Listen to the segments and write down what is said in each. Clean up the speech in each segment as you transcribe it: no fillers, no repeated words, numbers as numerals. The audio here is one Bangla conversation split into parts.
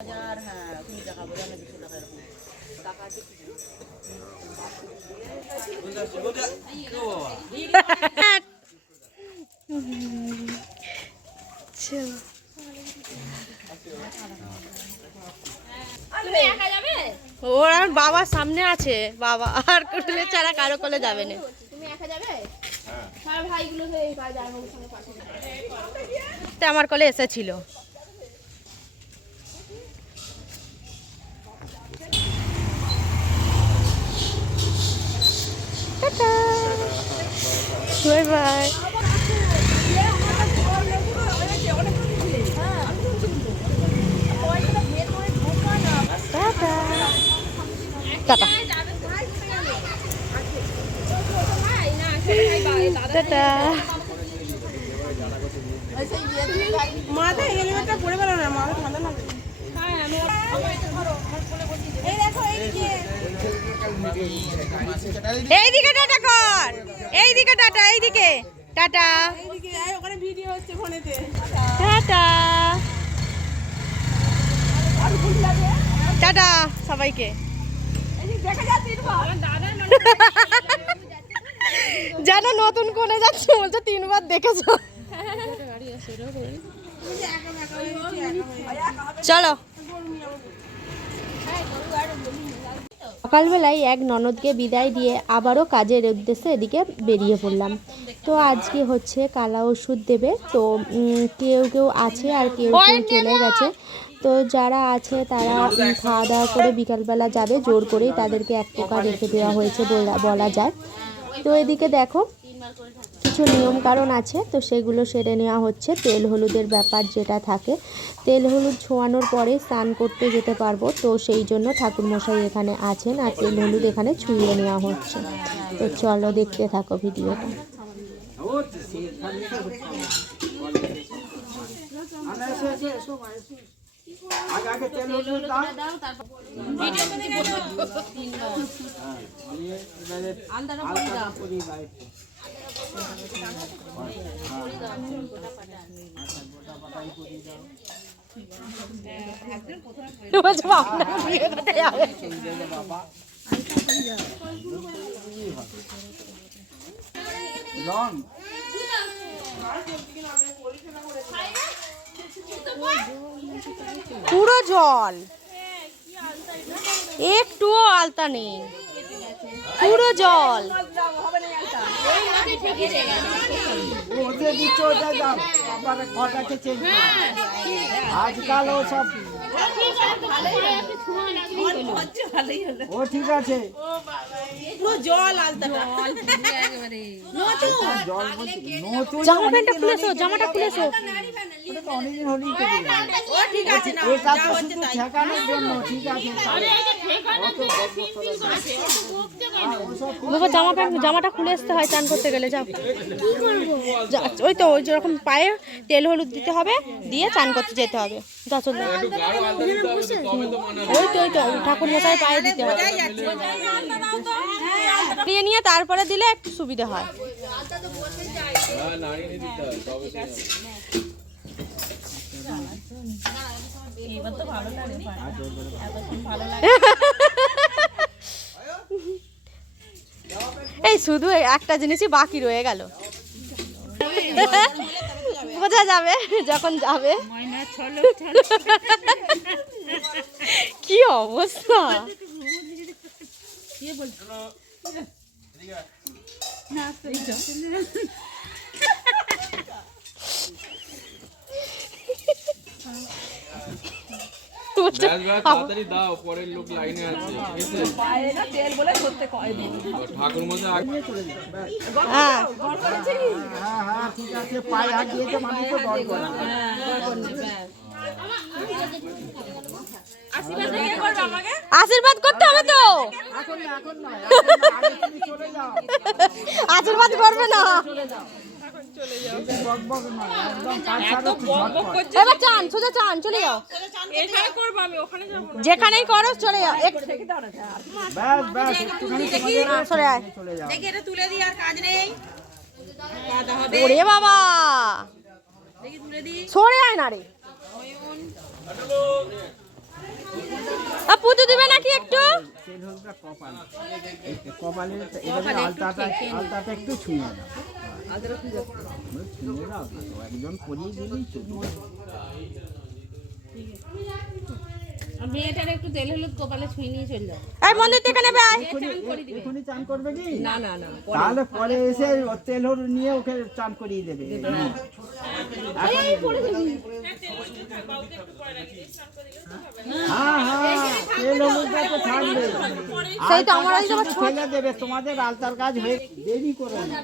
ওর আর বাবা সামনে আছে, বাবা আর কোলে ছাড়া কারো কোলে যাবে না। তুমি একা যাবে? হ্যাঁ ভাইগুলো সঙ্গে পাঠিয়ে আমার কোলে এসেছিল। Tata bye bye. Tata tata. মাথায় হেলমেটটা পরে বেরো না, মাথা ঠান্ডা লাগে। এইদিকে টাটা কর, এইদিকে টাটা, এইদিকে টাটা ওখানে ভিডিও হচ্ছে ফোনেতে। টাটা টাটা সবাইকে। জানো নতুন কোনে যাচ্ছে বলছে 3 বার দেখেছো। চলো। সকালবেলায় এক ননদকে বিদায় দিয়ে আবারও কাজের উদ্দেশ্যে এদিকে বেরিয়ে পড়লাম। তো আজকে হচ্ছে কালা ওষুধ দেবে, তো কেউ কেউ আছে আর কেউ কেউ চলে গেছে। তো যারা আছে তারা খাওয়া দাওয়া করে বিকালবেলা যাবে, জোর করেই তাদেরকে এক প্রকার রেখে দেওয়া হয়েছে বলা যায়। তো এদিকে দেখো কিছু নিয়ম কারণ আছে, তো সেগুলো সেরে নেওয়া হচ্ছে। তেল হলুদের ব্যাপার যেটা থাকে, তেল হলুদ ছোঁয়ানোর পরে স্নান করতে যেতে পারবো, তো সেই জন্য ঠাকুরমশাই এখানে আছেন আর তেল হলুদ এখানে ছুঁয়ে নেওয়া হচ্ছে। তো চলো দেখতে থাকো ভিডিওটা। আগে তেল হলুদ দাও, তারপর আলদাটা পরি দাও। পুরো জল, একটুও আলতা নেই, পুরো জল। আজকাল ও সব ও ঠিক আছে, জল আলতা জামা প্যান্টটা খুলেছো, জামাটা খুলেছো। অনেকদিন হলেই তো ঠিক আছে না, এটা তো শুধু ঠেকানোর জন্য, ঠিক আছে। বাবা জামাটা খুলে আসতে হয় চান করতে গেলে। যাও ওই তো ওই যেরকম পায়ে তেল হলুদ দিতে হবে, দিয়ে চান করতে যেতে হবে। যা চল, ওই তো ঠাকুর মশাই পায়ে দিতে হবে, দিয়ে নিয়ে তারপরে দিলে একটু সুবিধা হয়। এই শুধু একটা জিনিসই বাকি রয়ে গেল, বোঝা যাবে যখন যাবে। কি অবস্থা! তাড়াতাড়ি দাও, পরের লোক লাইনে আছে। ঠাকুর মশাই আগে ঠিক আছে, পায়ে হাত দিয়েছে মানে তো বল করা। আশীর্বাদ করতে হবে তো, আশীর্বাদ করবে না। এবার চান, সোজা চান, চলে যাও। যেখানেই করো চলে যাও। সরে আয়। ওরে বাবা, সরে আয় না রে। তেল হলুদটা কপালে, কপালে এবারে আলতাটা একটু ছুঁয়ে দাও, ছুঁয়ে দাও, একজন করিয়ে দিলেই চলবে। মেয়েটার একটু তেল হলুদ কপালে ছুঁয়ে নিয়ে চলে যাবে। এই মন্দির থেকে নেবে আয়। এখনই চান করবে কি? না না না, তাহলে পরে এসে তেল হলুদ নিয়ে ওকে চান করিয়ে দেবে। হ্যাঁ হ্যাঁ, তেল হলুদটা তো থাকবে, সেই তো আমার ওই ফেলে দেবে। তোমাদের আলতার কাজ হয়ে দেরি করো না,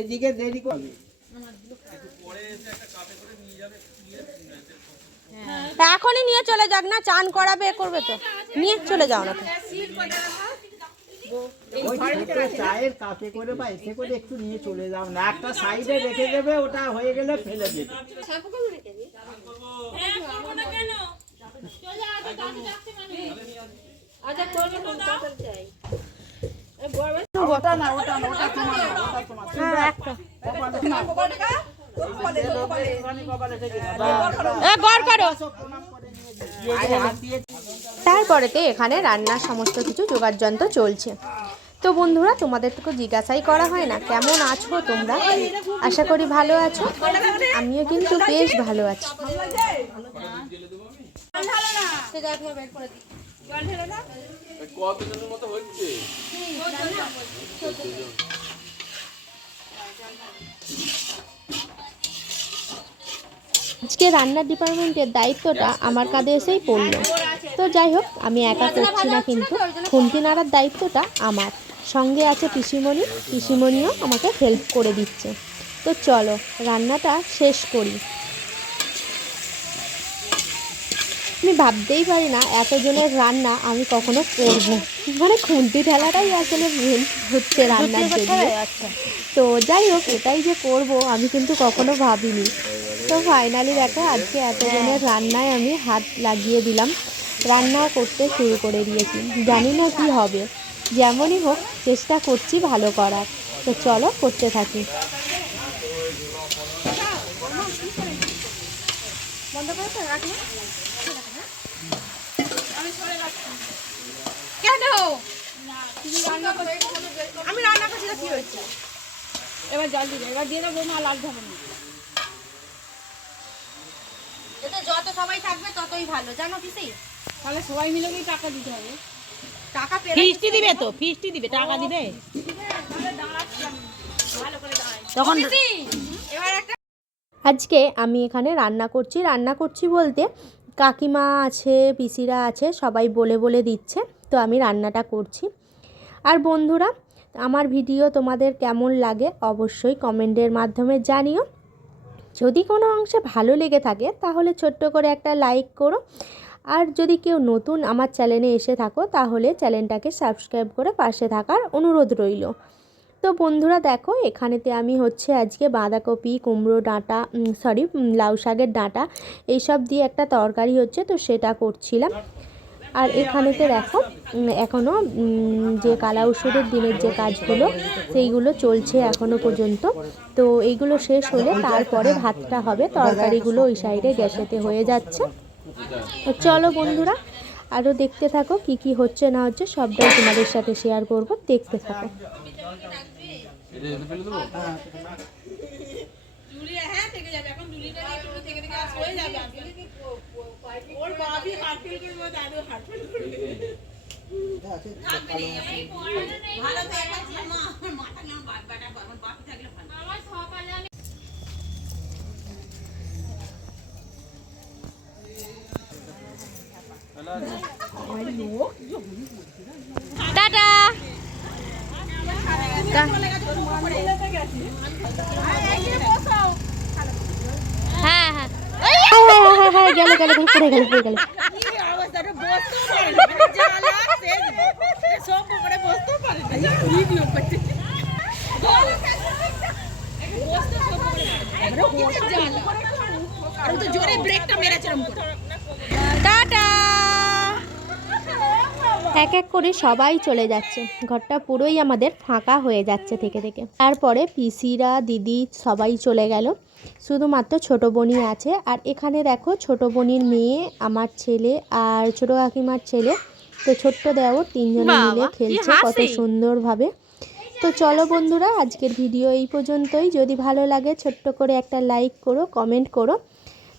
এদিকে দেরি করবে। এখনই নিয়ে চলে যাক না, চান করাবে এ করবে তো, নিয়ে চলে যাও না তো। ওই ছোট চায়ের কাপে করে বা এসে করে একটু নিয়ে চলে যাও না, একটা সাইডে রেখে দেবে, ওটা হয়ে গেলে ফেলে দেবে। ওটা না, ওটা না, ওটা তোমার না, ওটা তোমার। হ্যাঁ একটা কপালে না। ওখানে কপালে থেকে দাও। এ বর করো। আরে হাত দিয়ে তারপরেতে এখানে রান্নার সমস্ত কিছু জোগাড় যন্ত্র চলছে। তো বন্ধুরা, তোমাদের তো জিজ্ঞাসাই করা হয় না কেমন আছো তোমরা, আশা করি ভালো আছো। আমিও কিন্তু বেশ ভালো আছি। কতজনের মতো হচ্ছে? আজকে রান্নার ডিপার্টমেন্টের দায়িত্বটা আমার কাঁধে এসেই পড়লো। তো যাই হোক, আমি একা করছি না, কিন্তু খুন্তি নাড়ার দায়িত্বটা আমার। সঙ্গে আছে পিসিমণি, পিসিমণিও আমাকে হেল্প করে দিচ্ছে। তো চলো রান্নাটা শেষ করি। আমি ভাবতেই পারি না এতজনের রান্না আমি কখনো করব, মানে খুন্তি ঠেলাটাই আসলে মেন হচ্ছে রান্নার জন্য। তো যাই হোক, এটাই যে করব আমি কিন্তু কখনো ভাবিনি। তো ফাইনালি দেখো, আজকে এতজনের রান্নায় আমি হাত লাগিয়ে দিলাম, রান্না করতে শুরু করে দিয়েছি। জানি না কি হবে, যেমনই হোক চেষ্টা করছি ভালো করার। তো চলো করতে থাকি। কেন আমি রান্না করছি, কি হয়েছে? এবার জল দিবে, এবার দিয়ে দেবো, মা লাল হবে না। এতে যত সবাই থাকবে ততই ভালো, জানো পিসি। তাহলে সবাই মিলে কি টাকা দিতে হবে? টাকা পেলে ফিস্টি দিবে তো, ফিস্টি দিবে, টাকা দিবে তখন। পিসি এবার একটা আজকে আমি এখানে রান্না করছি বলতে কাকিমা আছে, পিসিরা আছে, সবাই বলে বলে দিচ্ছে। তো আমি রান্নাটা করছি। আর বন্ধুরা, আমার ভিডিও তোমাদের কেমন লাগে অবশ্যই কমেন্টের মাধ্যমে জানিও। যদি কোনো অংশে ভালো লেগে থাকে তাহলে ছোট্ট করে একটা লাইক করো। আর যদি কেউ নতুন আমার চ্যানেলে এসে থাকো তাহলে চ্যানেলটাকে সাবস্ক্রাইব করে পাশে থাকার অনুরোধ রইল। তো বন্ধুরা দেখো, এখানেতে আমি হচ্ছে আজকে বাঁধাকপি, কুমড়ো ডাঁটা, লাউ শাকের ডাঁটা এইসব দিয়ে একটা তরকারি হচ্ছে, তো সেটা করছিলাম। আর এখানেতে দেখো এখনও যে কালা ওষুধের দিনের যে কাজগুলো সেইগুলো চলছে এখনও পর্যন্ত। তো এইগুলো শেষ হলে তারপরে ভাতটা হবে, তরকারিগুলো ওই সাইডে গ্যাসেতে হয়ে যাচ্ছে। তো চলো বন্ধুরা, আরও দেখতে থাকো কি কি হচ্ছে না হচ্ছে, সবটাই তোমাদের সাথে শেয়ার করব, দেখতে থাকো। এটা এতে ফেলে দেবো? জুলিয়া হ্যাঁ থেকে যাবে, এখন জুলিটা একটু থেকে থেকে হয়ে যাবে। ওর বাবি হার্টফেল করবে, দাদু হার্টফেল করবে। ভালো তো একটা মা, আমার মাথা নিয়ে বাটা আমার বাকি থাকলে ভালো। আমার সকালে আমি টাটা। হ্যাঁ হ্যাঁ হ্যাঁ গেলে পড়ে গেল। অবস্থাটা বসতেও পারে না, মানে যা লাগছে সব করে বসতেও পারে না। ভিডিও করতে বসতে সব করে আমরা কিতে জানা, আর তো জোরে ব্রেকটা মেরেছিলাম করে। টাটা। এক এক করে সবাই চলে যাচ্ছে, ঘরটা পুরোই আমাদের ফাঁকা হয়ে যাচ্ছে থেকে থেকে। তারপরে পিসিরা, দিদি সবাই চলে গেল, শুধুমাত্র ছোটো বোনই আছে। আর এখানে দেখো ছোটো বোনির মেয়ে, আমার ছেলে আর ছোটো কাকিমার ছেলে তো ছোট্ট দেওর তিনজনে মিলে খেলছে কত সুন্দরভাবে। তো চলো বন্ধুরা, আজকের ভিডিও এই পর্যন্তই। যদি ভালো লাগে ছোট্ট করে একটা লাইক করো, কমেন্ট করো।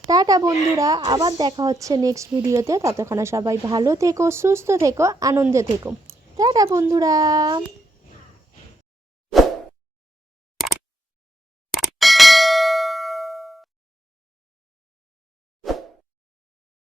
টাটা বন্ধুরা, আবার দেখা হচ্ছে নেক্সট ভিডিওতে। ততক্ষণে সবাই ভালো থেকো, সুস্থ থেকো, আনন্দে থেকো। টাটা বন্ধুরা।